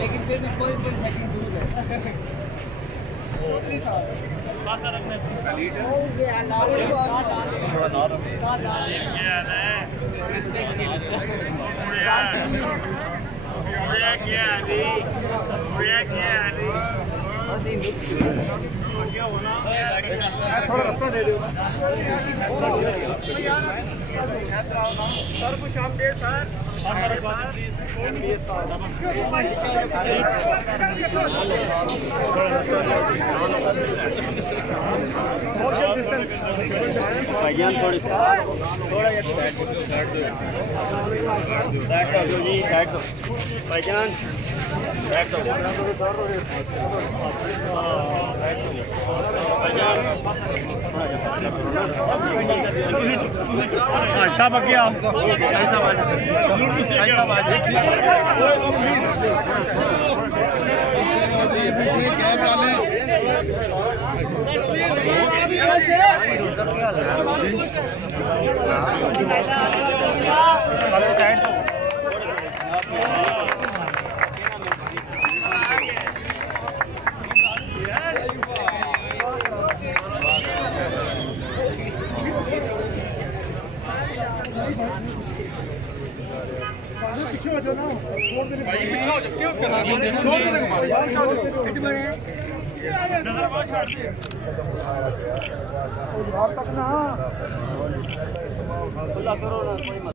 लेकिन फिर भी कोई सेटिंग दूर है। थोड़ा रास्ता दे दो सर, कुछ आप दे सर। भाईजान थोड़ी थोड़ा जी साइड दो भाईजान, साइड दो साहब क्या पीछे हो जाओ ना, भाई पीछे हो जाओ, क्यों कर रहे हो? छोड़ दो हमारे नजर वो छोड़ दे रात तक ना खुला करो ना।